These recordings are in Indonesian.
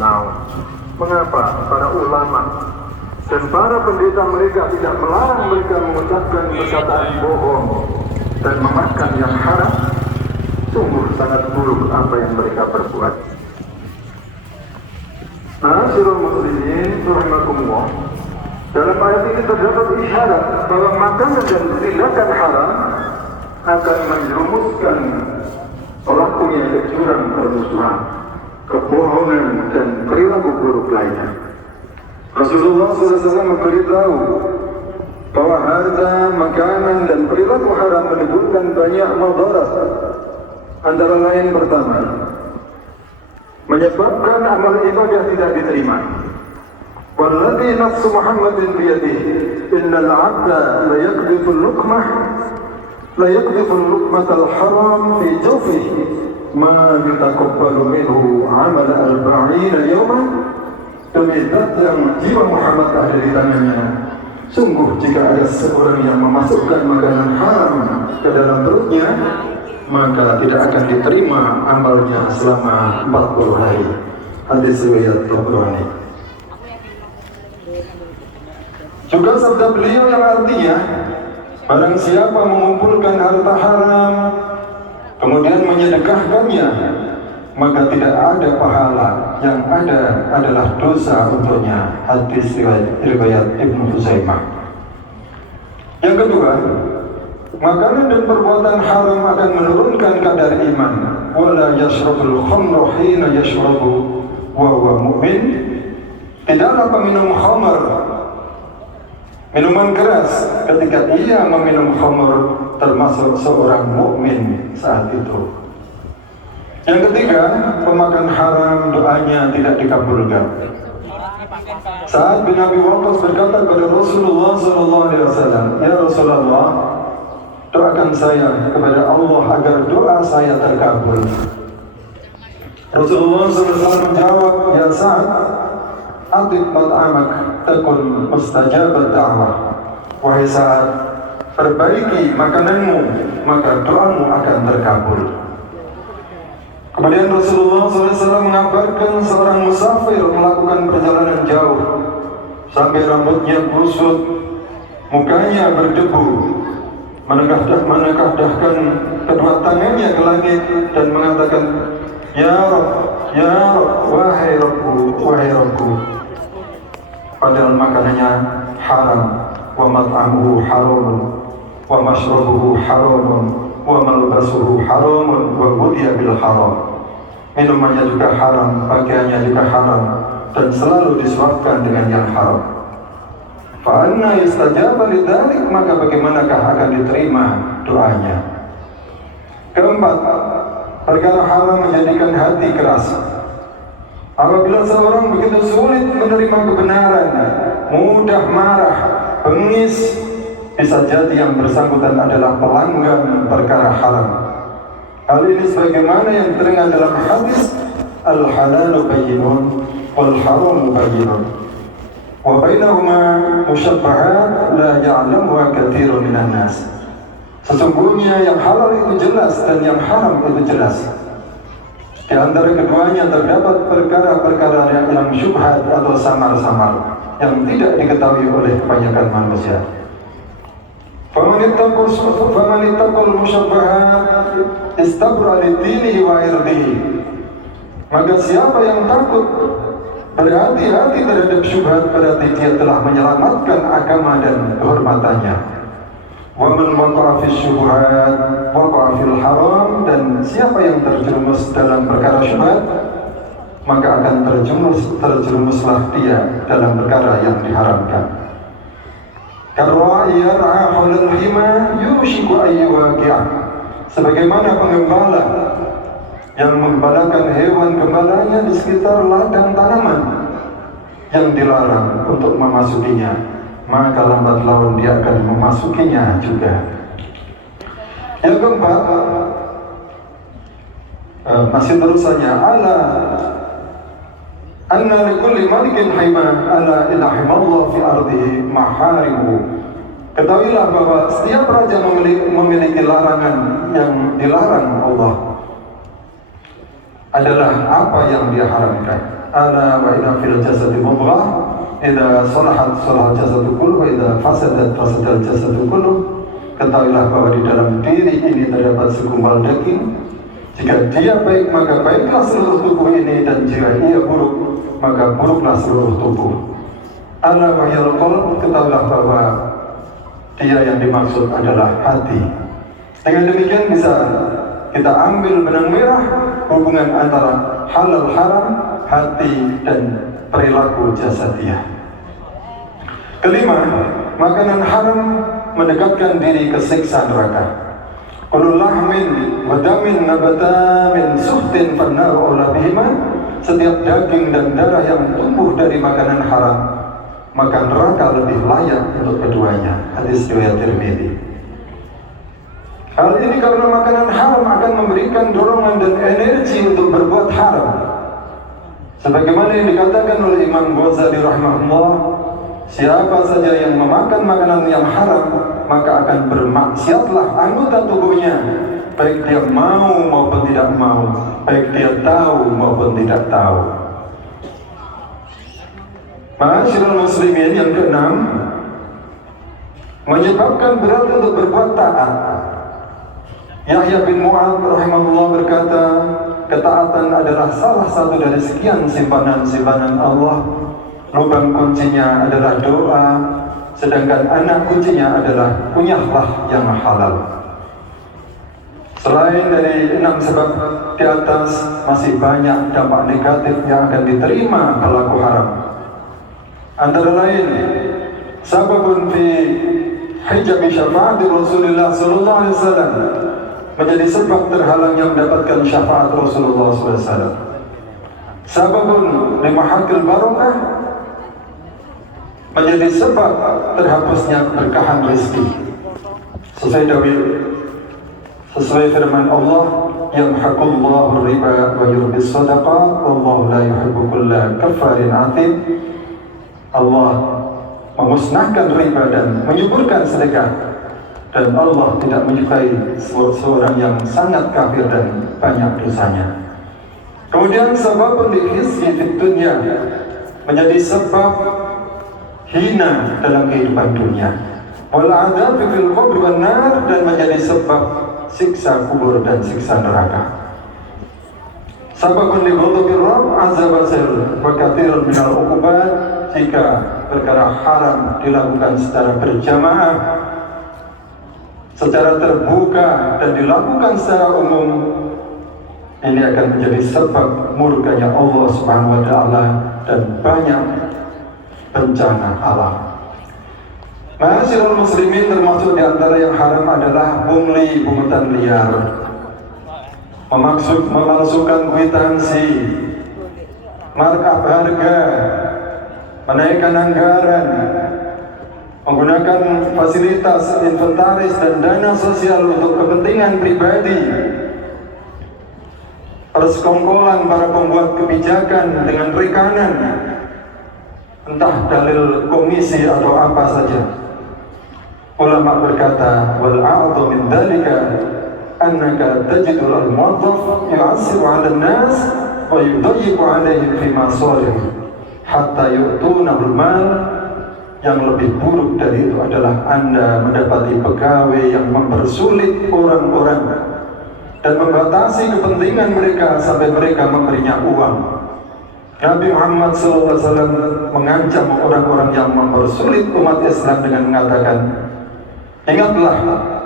Nah, mengapa para ulama dan para pendeta mereka tidak melarang mereka mengucapkan perkataan bohong dan memakan yang haram? Sungguh sangat buruk apa yang mereka perbuat. Ma'asyiral muslimin rahimakumullah, dalam ayat ini terdapat isyarat bahwa makanan dan tindakan haram akan menjerumuskan pelakunya ke jurang permusuhan, kebohongan dan perilaku buruk lainnya. Rasulullah SAW memberitahu bahwa harta, makanan dan perilaku haram menimbulkan banyak madarat. Antara lain pertama, menyebabkan amal ibadah tidak diterima. Walladzi nafsu Muhammadin biyadihi innal 'abda la yaqdhifu al-luqmatal haram fi jawfihi ma yataqabbalu minhu 'amala 40 yawman. Demi zat yang jiwa Muhammad ada di tangannya, sungguh jika ada seorang yang memasukkan makanan haram ke dalam perutnya, maka tidak akan diterima amalnya selama 40 hari. Hadis riwayat Tabrani. Juga sabda beliau yang artinya, barang siapa mengumpulkan harta haram kemudian menyedekahkannya, maka tidak ada pahala, yang ada adalah dosa untuknya. Hadis riwayat Ibnu Huzaimah. Yang kedua, makanan dan perbuatan haram akan menurunkan kadar iman. Wala yashrabul khamra hina yashrabu wa huwa mu'min. Tidaklah peminum khamar, minuman keras, ketika ia meminum khamar termasuk seorang mukmin saat itu. Yang ketiga, pemakan haram doanya tidak dikabulkan. Sa'ad bin Abi Waqqas berkata kepada Rasulullah SAW, "Ya Rasulullah, doakan saya kepada Allah agar doa saya terkabul." Rasulullah SAW menjawab, "Ya Sa'ad, atib mat'amak takun mustajabat da'wah." Wahai Sa'ad, perbaiki makananmu, maka doamu akan terkabul. Kemudian Rasulullah SAW mengabarkan seorang musafir melakukan perjalanan jauh sampai rambutnya kusut, mukanya berdebu, menengadah-dahkan kedua tangannya ke langit dan mengatakan, "Ya Rabb, ya Rabb, wahai Rabbku, wahai Rabbku." Padahal makanannya haram, wa mat'amuhu haramun, wa mashrabuhu haramun, wa malbasuhu haramun, wa ghudhiya bil haram. Minumannya juga haram, pakaiannya juga haram, dan selalu disuapkan dengan yang haram. Fa anna yustajaba lidzalik, maka bagaimanakah akan diterima doanya? Keempat, perkara haram menjadikan hati keras. Apabila seorang begitu sulit menerima kebenaran, mudah marah, bengis, bisa jadi yang bersangkutan adalah pelanggan perkara haram. Hal ini sebagaimana yang terdengar dalam hadis, al-halalu bayyinun wal haramu bayyinun wa bainahuma musyabbahat la ya'lamuha katsirun minan nas. Sesungguhnya yang halal itu jelas dan yang haram itu jelas. Di antara keduanya terdapat perkara-perkara yang syubhat atau samar-samar yang tidak diketahui oleh kebanyakan manusia. Faman ittaqal musyabbahat istabra lidinihi wa irdihi. Maka siapa yang takut berhati-hati terhadap syubhat, berarti dia telah menyelamatkan agama dan kehormatannya. Wa man waqa'a fi syubhat waqa'a fil haram, dan siapa yang terjerumus dalam perkara syubhat, maka akan terjerumuslah dia dalam perkara yang diharamkan. Karra'i yar'a haulal hima yushiku ayyuwaqi'ah. Sebagaimana pengembala yang menggembalakan hewan gembalanya di sekitar ladang tanaman yang dilarang untuk memasukinya, maka lambat laun dia akan memasukinya juga. Yang keempat, masih terusannya, ala anna likulli malikin hima ala ilahimallah fi ardihi maharimu. Ketahuilah bahwa setiap raja memiliki larangan yang dilarang Allah adalah apa yang dia haramkan. ala wa inna fil jasadi mudghah idza salahat salahal jasadu kulluh wa idza fasadat fasadal jasadu kulluh. Ketahuilah bahwa di dalam diri ini terdapat segumpal daging. Jika dia baik maka baiklah seluruh tubuh ini, dan jika ia buruk maka buruklah seluruh tubuh. Ala wa yal qalb, ketahuilah bahwa dia yang dimaksud adalah hati. Dengan demikian bisa kita ambil benang merah hubungan antara halal haram, hati, dan perilaku jasadiah. Kelima, makanan haram mendekatkan diri ke siksa neraka. Kullu lahmin wa damin nabata min suhtin fannaru aula bihima. Setiap daging dan darah yang tumbuh dari makanan haram, maka neraka lebih layak untuk keduanya. Hadis riwayat Tirmidzi. Hal ini karena makanan haram akan memberikan dorongan dan energi untuk berbuat haram. Sebagaimana yang dikatakan oleh Imam Ghazali rahimahullah, siapa saja yang memakan makanan yang haram, maka akan bermaksiatlah anggota tubuhnya, baik dia mau maupun tidak mau, baik dia tahu maupun tidak tahu. Ma'asyiral muslimin, yang keenam, menyebabkan berat untuk berbuat taat. Yahya bin Mu'adz rahimahullah berkata, ketaatan adalah salah satu dari sekian simpanan-simpanan Allah. Lubang kuncinya adalah doa, sedangkan anak kuncinya adalah kunyahlah yang halal. Selain dari 6 sebab di atas, masih banyak dampak negatif yang akan diterima pelaku haram. Antara lain, sababun fi hijabi syafaati Rasulullah sallallahu alaihi wasallam, menjadi sebab terhalangnya mendapatkan syafaat Rasulullah SAW. Sababun limahakil barakah, menjadi sebab terhapusnya keberkahan rezeki. Sesuai firman Allah, yamhaqullahu riba wa yurbis sadaqah wallahu la yuhibbu kulla kafarin atim. Allah memusnahkan riba dan menyuburkan sedekah, dan Allah tidak menyukai seorang yang sangat kafir dan banyak dosanya. Kemudian sababun lihizyi fid dunya, menjadi sebab hina dalam kehidupan dunia. Wal adzabi fil qabr wan nar, dan menjadi sebab siksa kubur dan siksa neraka. Sababun li ghadabi rabb azza wa jalla wa katsirun minal uqubat, jika perkara haram dilakukan secara berjamaah, secara terbuka, dan dilakukan secara umum, ini akan menjadi sebab murkanya Allah Subhanahu wa taala dan banyak bencana alam. Ma'asyiral muslimin, termasuk di antara yang haram adalah pungli, pungutan liar, memalsukan kwitansi, markup harga, menaikkan anggaran, menggunakan fasilitas inventaris dan dana sosial untuk kepentingan pribadi, persekongkolan para pembuat kebijakan dengan rekanan, entah dalil komisi atau apa saja. Ulama berkata, wal a'dhu min dzalika annaka tajidul al-muwazzaf yu'assiru 'ala an-nas wa yudayyiqu 'alaihim fi masalihim hatta yu'tuna al-mal. Yang lebih buruk dari itu adalah Anda mendapati pegawai yang mempersulit orang-orang dan membatasi kepentingan mereka sampai mereka memberinya uang. Nabi Muhammad SAW mengancam orang-orang yang mempersulit umat Islam dengan mengatakan, ingatlah,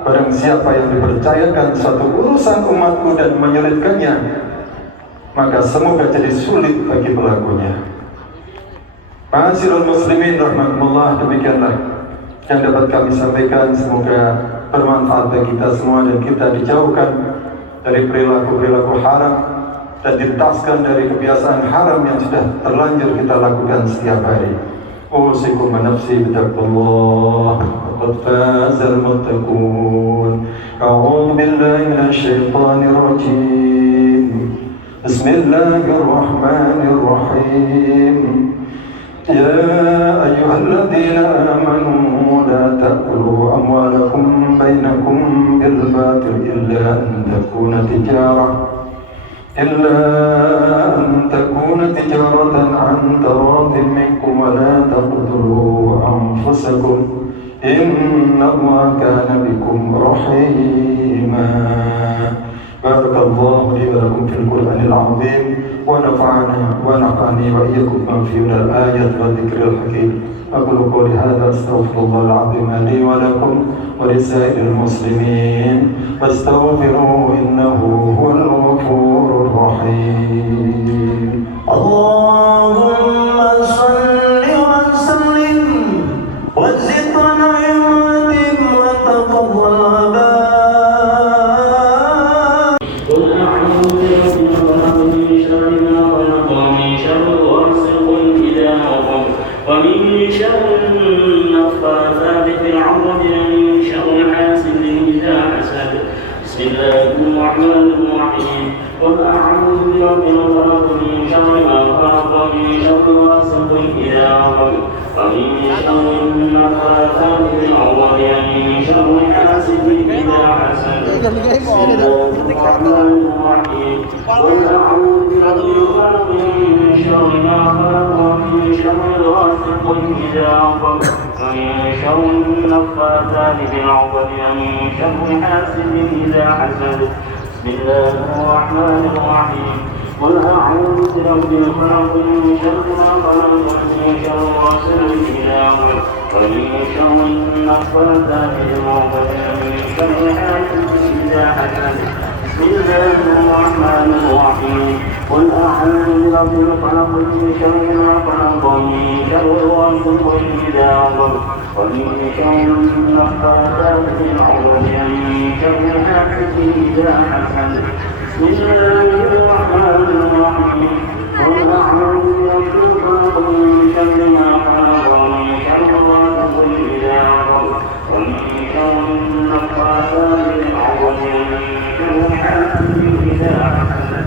barang siapa yang dipercayakan suatu urusan umatku dan menyulitkannya, maka semoga jadi sulit bagi pelakunya. Ma'asyiral muslimin rahmatullah, demikianlah yang dapat kami sampaikan. Semoga bermanfaat bagi kita semua dan kita dijauhkan dari perilaku-perilaku haram dan diletaskan dari kebiasaan haram yang sudah terlanjur kita lakukan setiap hari. Usikum wa nafsi bitaqwallah, qad fazal muttaqun. A'udzu billahi minasy syaithanir rajim. Bismillahirrahmanirrahim. يا أيها الذين آمنوا لا تأكلوا أموالكم بينكم بالباطل إلا أن تكون تجارة إلا أن تكون تجارة عن تراض منكم ولا تقتلوا أنفسكم إن الله كان بكم رحيما. بارك الله لي ولكم في القرآن العظيم ونفعني وإياكم بما فيه من الآيات والذكر الحكيم. أقول قولي هذا أستغفر الله العظيم لي ولكم ولسائر المسلمين فاستغفروه إنه هو الغفور الرحيم. اللهم صل وسلم وزد ونعمة وتفضل قل أعوذ برب الفلق من شر ما خلق ومن شر غاسق إذا وقب ومن شر النفاثات في العقد ومن شر حاسد إذا حسد. بسم الله الرحمن الرحيم. قل أعوذ برب الفلق من شر ما خلق ومن شر غاسق إذا وقب ومن شر النفاثات في العقد ومن شر حاسد إذا حسد. بسم الله الرحمن الرحيم. قل أعوذ برب الفلق من شر ما خلق ومن شر غاسق إذا وقب ومن شر النفاثات في العقد ومن شر حاسد إذا حسد. بسم الله الرحمن الرحيم. قل أعوذ برب الفلق من شر ما خلق ومن شر غاسق إذا وقب ومن شر النفاثات في العقد ومن شر حاسد إذا حسد. بسم الله الرحمن الرحيم. قل أعوذ برب الفلق من شر ما خلق ومن شر غاسق إذا وقب ومن شر النفاثات في العقد ومن شر حاسد إذا حسد. بسم الله الرحمن الرحيم. قل أعوذ برب الفلق من شر ما خلق ومن شر غاسق إذا وقب ومن شر النفاثات في العقد ومن شر حاسد إذا حسد.